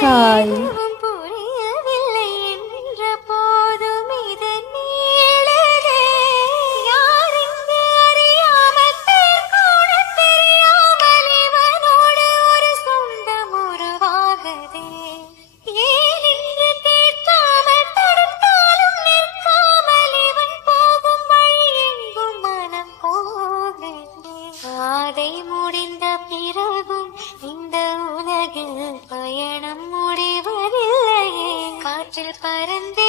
Hi. புரியவில்லை என்ற போதும் இதன் நீளதே. யாரென்று அறியாமல் பேர் கூட தெரியாமல் இவனோடு ஒரு சொந்தம் உருவாகுதே. ஏனென்று கேட்காமல் தடுத்தாலும் நிற்காமல் இவன் போகும் வழி எங்கும் மனம் போகுதே. பாதை முடிந்த பிறகும் இந்த உலகில் பயணம் முடிவதில்லையே. காற்றில் பறந்தே